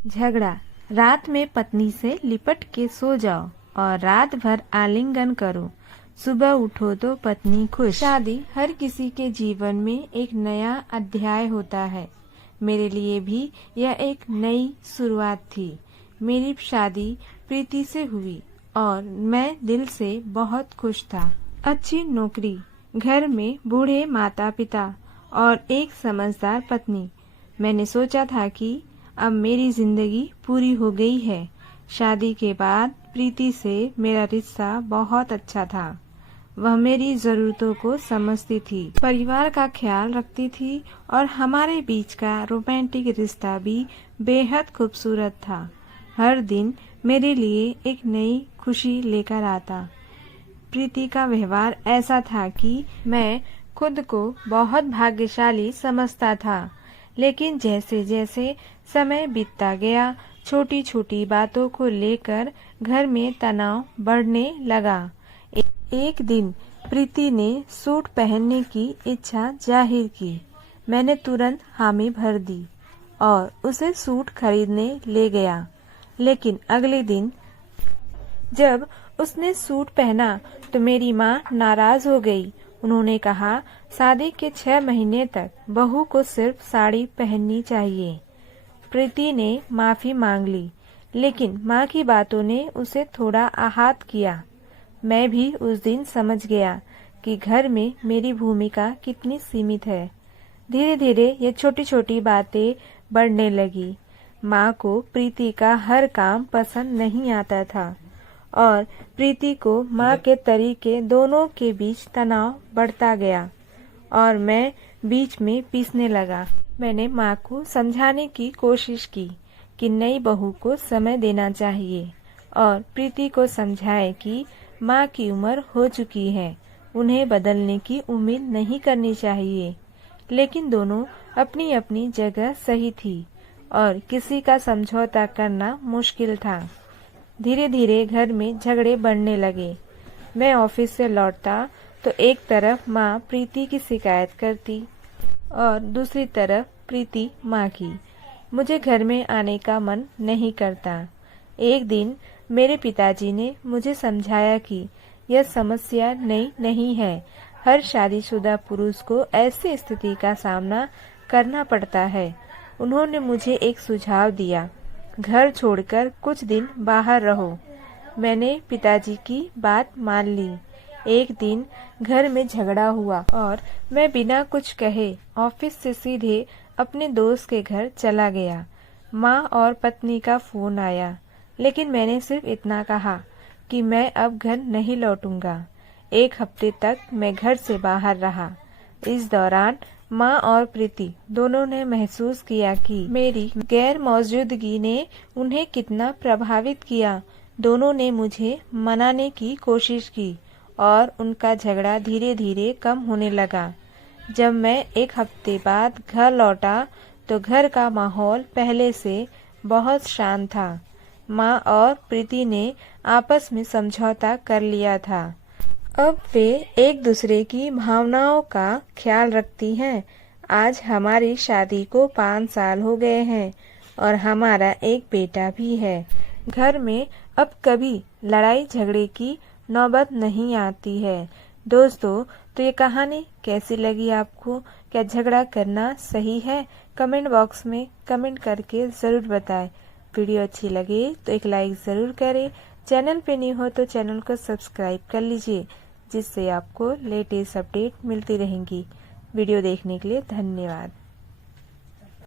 झगड़ा। रात में पत्नी से लिपट के सो जाओ और रात भर आलिंगन करो, सुबह उठो तो पत्नी खुश। शादी हर किसी के जीवन में एक नया अध्याय होता है। मेरे लिए भी यह एक नई शुरुआत थी। मेरी शादी प्रीति से हुई और मैं दिल से बहुत खुश था। अच्छी नौकरी, घर में बूढ़े माता पिता और एक समझदार पत्नी। मैंने सोचा था कि अब मेरी जिंदगी पूरी हो गई है। शादी के बाद प्रीति से मेरा रिश्ता बहुत अच्छा था। वह मेरी जरूरतों को समझती थी, परिवार का ख्याल रखती थी और हमारे बीच का रोमांटिक रिश्ता भी बेहद खूबसूरत था। हर दिन मेरे लिए एक नई खुशी लेकर आता। प्रीति का व्यवहार ऐसा था कि मैं खुद को बहुत भाग्यशाली समझता था, लेकिन जैसे जैसे समय बीतता गया, छोटी छोटी बातों को लेकर घर में तनाव बढ़ने लगा। एक दिन प्रीति ने सूट पहनने की इच्छा जाहिर की। मैंने तुरंत हामी भर दी और उसे सूट खरीदने ले गया। लेकिन अगले दिन जब उसने सूट पहना तो मेरी माँ नाराज हो गई। उन्होंने कहा, शादी के 6 महीने तक बहू को सिर्फ साड़ी पहननी चाहिए। प्रीति ने माफी मांग ली, लेकिन माँ की बातों ने उसे थोड़ा आहत किया। मैं भी उस दिन समझ गया कि घर में मेरी भूमिका कितनी सीमित है। धीरे धीरे ये छोटी छोटी बातें बढ़ने लगी। माँ को प्रीति का हर काम पसंद नहीं आता था और प्रीति को माँ के तरीके, दोनों के बीच तनाव बढ़ता गया और मैं बीच में पीसने लगा। मैंने माँ को समझाने की कोशिश की कि नई बहू को समय देना चाहिए और प्रीति को समझाए कि माँ की उम्र हो चुकी है, उन्हें बदलने की उम्मीद नहीं करनी चाहिए। लेकिन दोनों अपनी अपनी जगह सही थी और किसी का समझौता करना मुश्किल था। धीरे धीरे घर में झगड़े बढ़ने लगे। मैं ऑफिस से लौटता तो एक तरफ माँ प्रीति की शिकायत करती और दूसरी तरफ प्रीति माँ की। मुझे घर में आने का मन नहीं करता। एक दिन मेरे पिताजी ने मुझे समझाया कि यह समस्या नई नहीं है। हर शादीशुदा पुरुष को ऐसी स्थिति का सामना करना पड़ता है। उन्होंने मुझे एक सुझाव दिया, घर छोड़कर कुछ दिन बाहर रहो। मैंने पिताजी की बात मान ली। एक दिन घर में झगड़ा हुआ और मैं बिना कुछ कहे ऑफिस से सीधे अपने दोस्त के घर चला गया। माँ और पत्नी का फोन आया, लेकिन मैंने सिर्फ इतना कहा कि मैं अब घर नहीं लौटूंगा। 1 हफ्ते तक मैं घर से बाहर रहा। इस दौरान माँ और प्रीति दोनों ने महसूस किया कि मेरी गैर मौजूदगी ने उन्हें कितना प्रभावित किया। दोनों ने मुझे मनाने की कोशिश की और उनका झगड़ा धीरे धीरे कम होने लगा। जब मैं 1 हफ्ते बाद घर लौटा तो घर का माहौल पहले से बहुत शांत था। माँ और प्रीति ने आपस में समझौता कर लिया था। अब वे एक दूसरे की भावनाओं का ख्याल रखती हैं। आज हमारी शादी को 5 साल हो गए हैं और हमारा एक बेटा भी है। घर में अब कभी लड़ाई झगड़े की नौबत नहीं आती है। दोस्तों, तो ये कहानी कैसी लगी आपको? क्या झगड़ा करना सही है? कमेंट बॉक्स में कमेंट करके ज़रूर बताएं। वीडियो अच्छी लगे तो एक लाइक ज़रूर करें। चैनल पे न्यू हो तो चैनल को सब्सक्राइब कर लीजिए, जिससे आपको लेटेस्ट अपडेट मिलती रहेंगी। वीडियो देखने के लिए धन्यवाद।